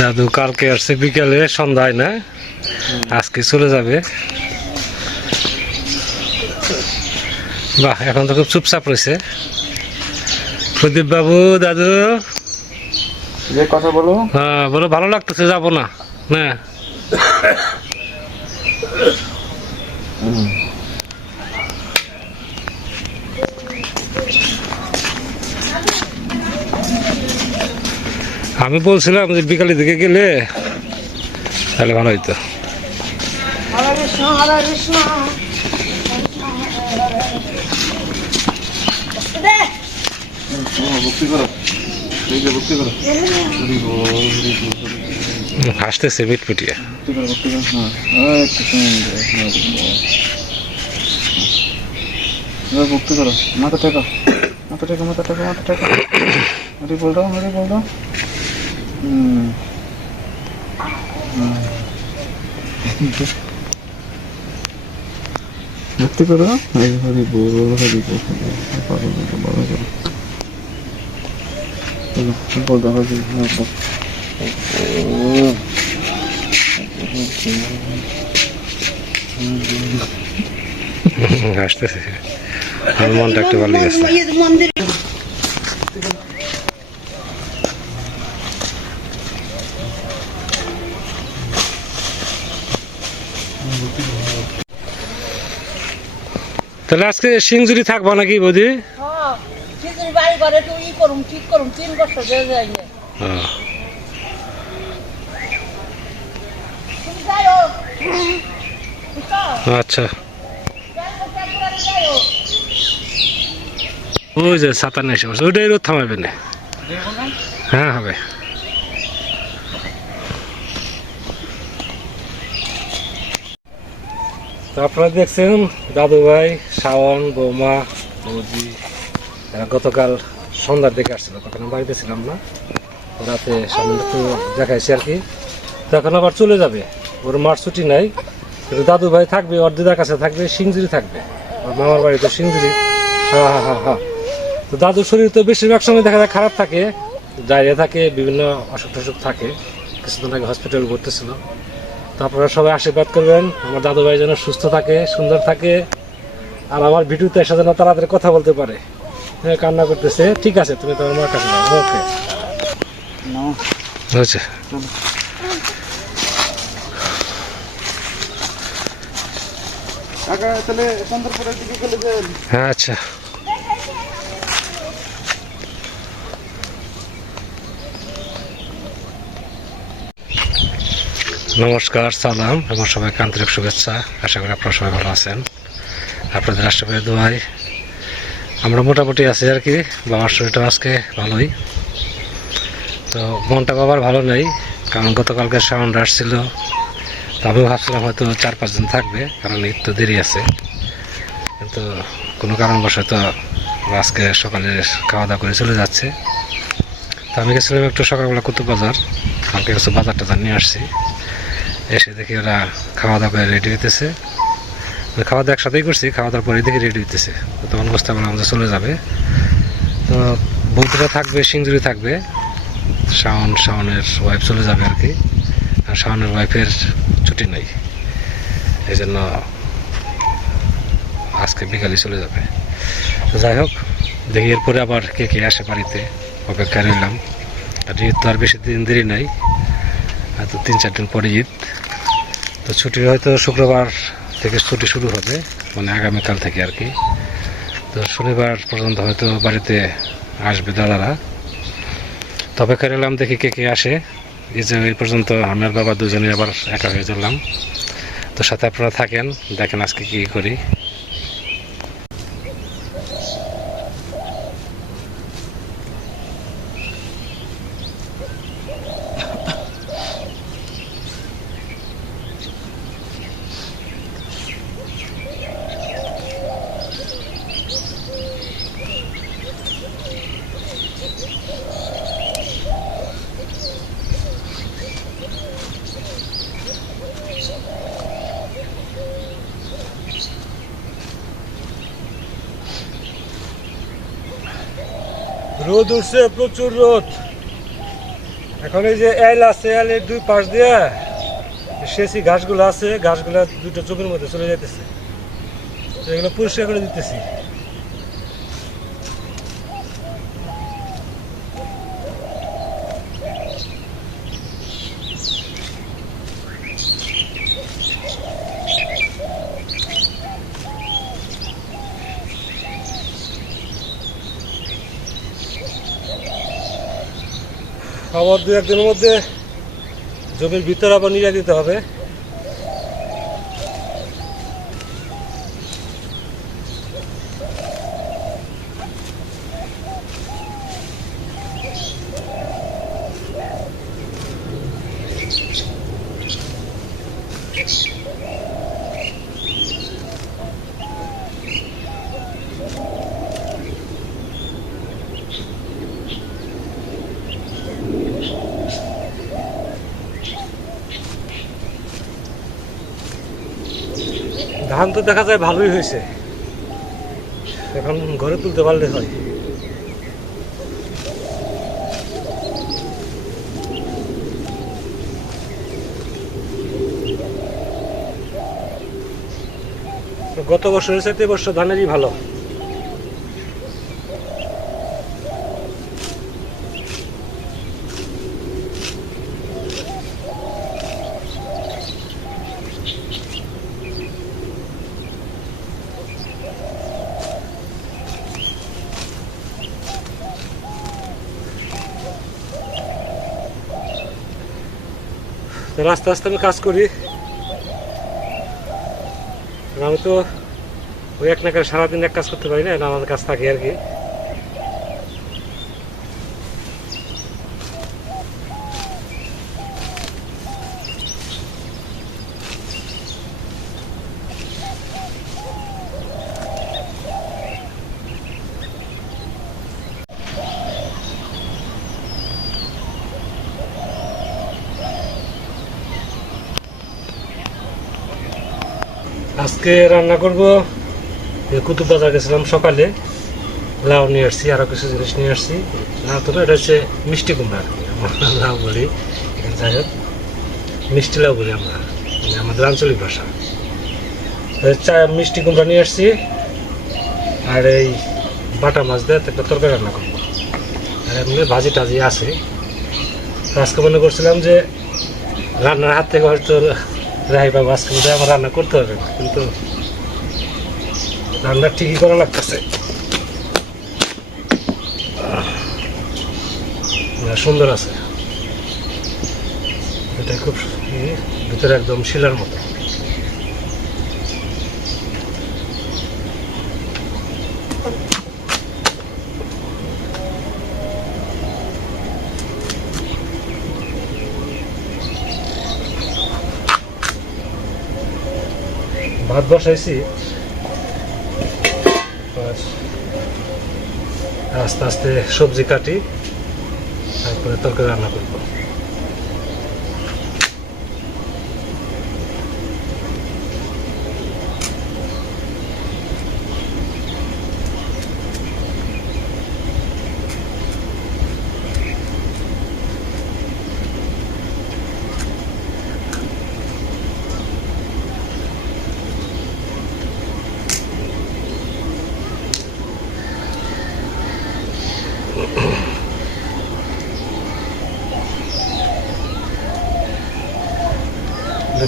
দাদু কালকে আসছে বিকালে সন্ধ্যায় না? আজকে চলে যাবে। বাহ এখন তো খুব চুপচাপ রয়েছে। প্রদীপ বাবু দাদু। যে কথা বলো। হ্যাঁ বলো ভালো লাগতেছে যাব না। না? আমি বলছিলাম যে বিকালের দিকে গেলে তাহলে ভালো হইতো হাসতেছে বল। এবার ভক্তি করো মাথা টেকা মাথা টেকা মাথা টেকা মাথা টেকা হরি বল দাও হরি বল দাও। ভক্তি করো। হরি হরি বল হরি পাগল বড় করো বল আমার মনটা একটু ভালো আছে তাহলে আজকে সিংজুরি থাকব নাকি বৌদি? হ্যাঁ হ্যাঁ। যাইও আচ্ছা। ওই যে ছাতা নিয়ে এসে ওইটাই রোদ থামাবে না। হ্যাঁ হবে। আপনারা দেখছেন দাদু ভাই, শাওন, বৌমা, বৌদি গতকাল সন্ধ্যার দিকে আসছিল, তখন বাড়িতে ছিলাম না। রাতে সামনে একটু দেখাইছি আর কি। তো এখন আবার চলে যাবে। ওর মার ছুটি নাই। কিন্তু দাদু ভাই থাকবে, ওর দিদার কাছে থাকবে সিংজুরি থাকবে। ওর মামার বাড়িতে সিংজুরি হ্যাঁ হ্যাঁ হ্যাঁ হ্যাঁ তো দাদুর শরীর তো বেশিরভাগ সময় দেখা যায় খারাপ থাকে, ডায়রিয়া থাকে, বিভিন্ন অসুখ টসুখ থাকে। কিছুদিন আগে হসপিটাল ভর্তি তো আপনারা সবাই আশীর্বাদ করবেন। আমার দাদু ভাই যেন সুস্থ থাকে সুন্দর থাকে। আর আমার ভিডিওতে এসে যেন তাড়াতাড়ি কথা বলতে পারে। হ্যাঁ কান্না করতেছে। ঠিক আছে তুমি তোমার মার কাছে যাও। ওকে। হ্যাঁ আচ্ছা। নমস্কার, সালাম। আমার সবাইকে আন্তরিক শুভেচ্ছা। আশা করি আপনারা সবাই ভালো আছেন। আপনাদের রাষ্ট্রপতি দোয়াই আমরা মোটামুটি আছি আর কি। বাবার শরীরটা আজকে ভালোই। তো মনটা বাবার ভালো নেই, কারণ গতকালকে সাউন্ড আসছিল। তো আমিও ভাবছিলাম হয়তো চার পাঁচ দিন থাকবে, কারণ ঈদ তো দেরি আছে। কিন্তু কোনো কারণবশত আজকে সকালে খাওয়া দাওয়া করে চলে যাচ্ছে। তো আমি গেছিলাম একটু সকালবেলা কুতুব বাজার। কালকে কিছু বাজার টাজার নিয়ে আসছি। এসে দেখি ওরা খাওয়া দাওয়া করে রেডি হইতেছে। খাওয়া দাওয়া একসাথেই করছি খাওয়া দাওয়ার পরে দেখি রেডি হইতেছে। তখন বুঝতে পারলাম যে চলে যাবে। তো বৌদিরা থাকবে সিঞ্জুরি থাকবে। শাওন, শাওনের ওয়াইফ চলে যাবে আর কি। আর শাওনের ওয়াইফের ছুটি নেই। এই জন্য আজকে বিকালে চলে যাবে। তো যাই হোক, দেখি এরপরে আবার কে কে আসে বাড়িতে। অপেক্ষা রইলাম। আর ঈদ তো আর বেশি দিন দেরি নাই। আর তো তিন চার দিন পরে ঈদ। তো ছুটি হয়তো শুক্রবার থেকে ছুটি শুরু হবে মানে আগামীকাল থেকে আর কি। তো শনিবার পর্যন্ত হয়তো বাড়িতে আসবে দাদারা। তবে রইলাম দেখি কে কে আসে। এই যে এই পর্যন্ত আমার বাবা দুজনে আবার একা হয়ে চললাম। তো সাথে আপনারা থাকেন, দেখেন আজকে কী করি। রোদ প্রচুর রোদ। এখন এই যে এল আছে, এলের দুই পাশ দিয়ে শেষি ঘাসগুলো আছে, ঘাসগুলো দুটো চোখের মধ্যে চলে যেতেছে এগুলো পরিষ্কার করে দিতেছি। আবার দু একদিনের মধ্যে জমির ভিতরে আবার নিয়ে দিতে হবে। ধান তো দেখা যায় ভালোই হয়েছে। এখন ঘরে তুলতে পারলে হয়। গত বছরের সাথে বছর ধানেরই ভালো। তো আস্তে আস্তে আমি কাজ করি। আমি তো ওই এক নাকার সারাদিন এক কাজ করতে পারি না আমাদের কাজ থাকে আর কি। আজকে রান্না করব কুতুব বাজার গেছিলাম সকালে, লাউ নিয়ে আসছি আরও কিছু জিনিস নিয়ে আসছি। লাউ তো না, এটা হচ্ছে মিষ্টি কুমড়া আমরা লাউ বলি। এখানে যাই হোক, মিষ্টি লাউ বলি আমরা মানে আমাদের আঞ্চলিক ভাষা। চা, মিষ্টি কুমড়া নিয়ে আসছি, আর এই বাটা মাছ দিয়ে একটা তরকারি রান্না করব। আর এমনি ভাজি টাজি আছে। আজকে মনে করছিলাম যে রান্নার হাত থেকে হয়তো রাই বাবু আজকে বোধহয় আমার রান্না করতে হবে, কিন্তু রান্না ঠিকই করা লাগতেছে। সুন্দর আছে। এটা খুব ভিতরে একদম শিলার মতো। ভাত বসাইছি। আস্তে আস্তে সবজি কাটি তারপরে তরকারি রান্না করব।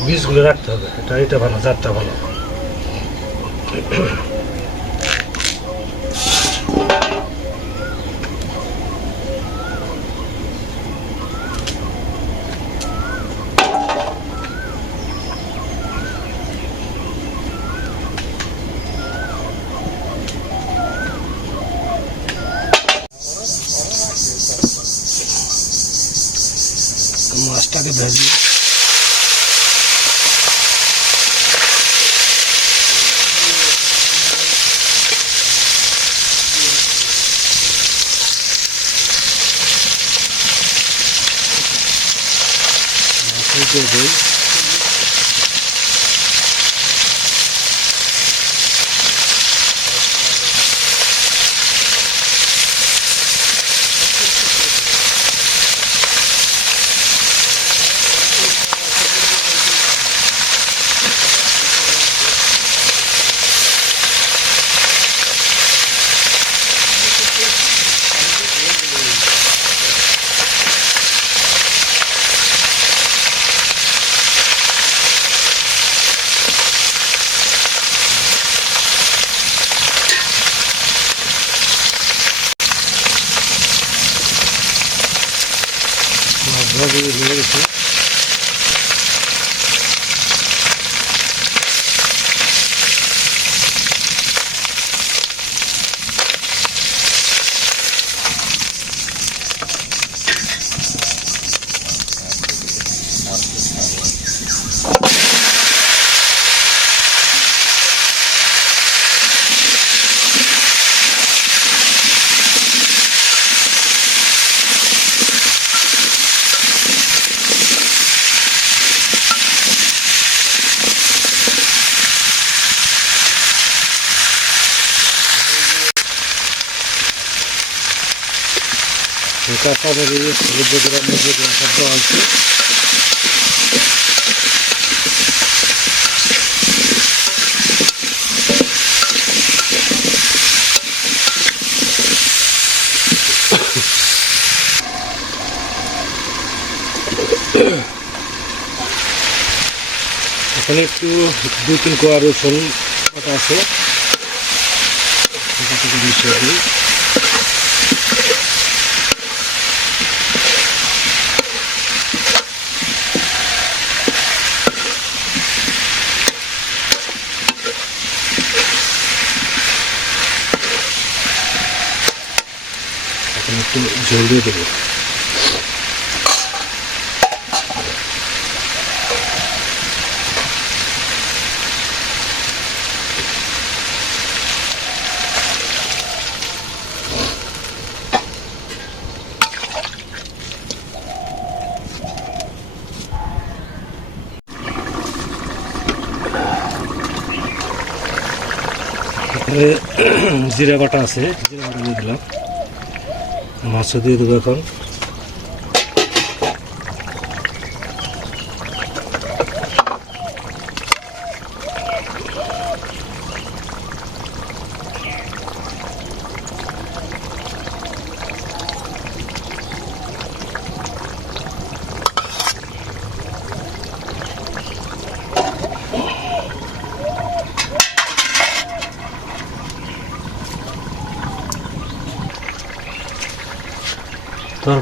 বীজগুলো রাখতে হবে। এটা এটা ভালো জাতটা ভালো। que. কাঁচামরি রুদ্রগুলো মুরগিগুলো সব দেওয়া হয়েছে এখানে একটু দুই তিন কোয়া রসুন কাটা আছে এটা একটু জল দিয়ে দেবো এখানে জিরা বাটা আছে জিরা বাটা দিয়ে দিলাম মাছও দিয়ে দেবো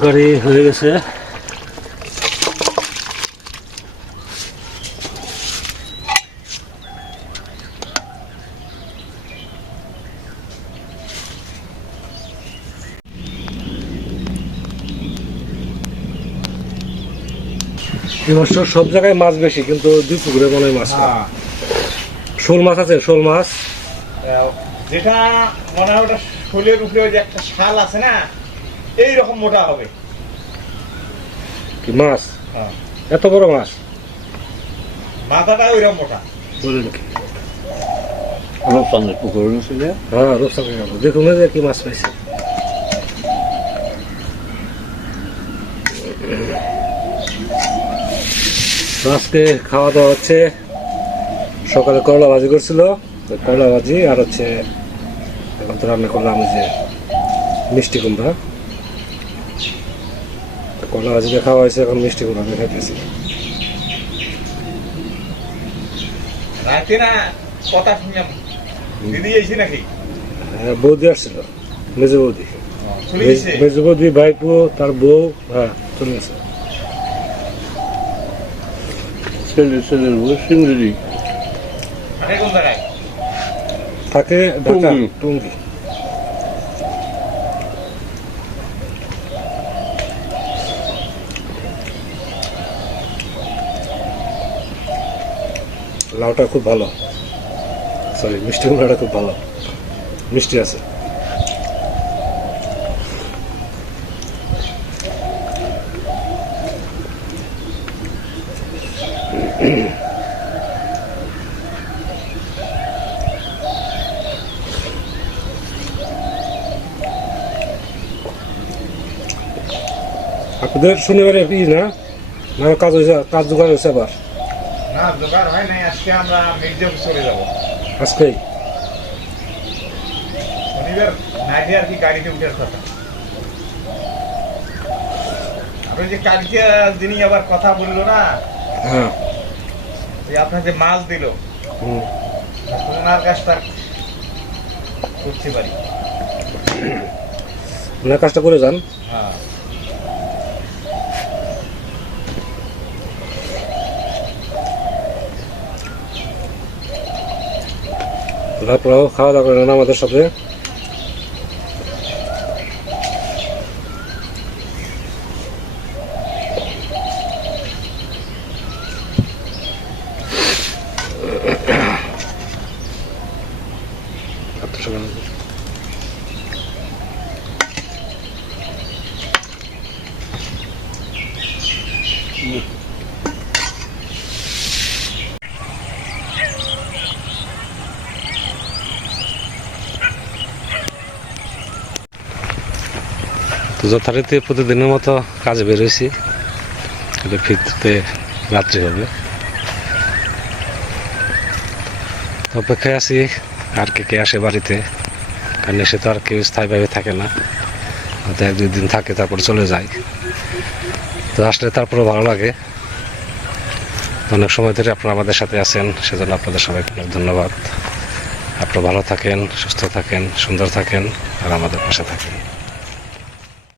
তরকারি হয়ে গেছে। এবছর সব জায়গায় মাছ বেশি কিন্তু দুই পুকুরে মনে হয় মাছ হ্যাঁ। শোল মাছ আছে শোল মাছ। যেটা মনে হয় ওটা শোলের উপরে ওই যে একটা শাল আছে না এই রকম মোটা হবে। কি মাছ? হ্যাঁ। এত বড় মাছ? মাথাটা ওইরকম মোটা। বলেন কি? রূপচন্দ্রের পুকুর ছিল হ্যাঁ গেল দেখুন না যে কি মাছ পাইছে। আজকে খাওয়া দাওয়া হচ্ছে সকালে করলা ভাজি করছিল। করলা ভাজি আর হচ্ছে এখন তো রান্না করলাম ওই যে মিষ্টি কুমড়া। ভাজি দিয়ে খাওয়া হয়েছে এখন মিষ্টি কুমড়া আমি খাইতেছি। রাতে না কথা শুনলাম। দিদি এসে নাকি? হ্যাঁ, বৌদি আসছিল মেজো বৌদি। বৌদি ভাইপো তার বউ হ্যাঁ চলে গেছে। ছেলে ছেলের বউ সিঙ্গুরি থাকে থাকে ঢাকা টুঙ্গি। লাউটা খুব ভালো। সরি মিষ্টি কুমড়াটা খুব ভালো। মিষ্টি আছে। আপনাদের শনিবারে না? না, কাজ হয়েছে কাজ জোগাড় হয়েছে আবার। না জোগাড় হয় নাই আজকে আমরা মির্জাপুর চলে যাব। আজকেই শনিবার নাইটে আর কি গাড়িতে উঠার কথা। আপনি যে কালকে যিনি আবার কথা বলল না হ্যাঁ। আপনার যে মাছ দিল। ওনার কাজটা করতে পারি। না কাজটা করে যান। হ্যাঁ। তারপরেও খাওয়া দাওয়া করেন আমাদের সাথে। তো যথারীতি প্রতিদিনের মতো কাজে বেরোইছি কিন্তু ফিরতে রাত্রি হবে। অপেক্ষায় আছি, আর কে কে আসে বাড়িতে। কারণ এসে তো আর কেউ স্থায়ীভাবে থাকে না। হয়তো এক দুই দিন থাকে, তারপর চলে যায়। তো আসলে তারপরে ভালো লাগে। অনেক সময় ধরে আপনারা আমাদের সাথে আছেন, সেজন্য আপনাদের সবাইকে অনেক ধন্যবাদ। আপনারা ভালো থাকেন, সুস্থ থাকেন, সুন্দর থাকেন, আর আমাদের পাশে থাকেন।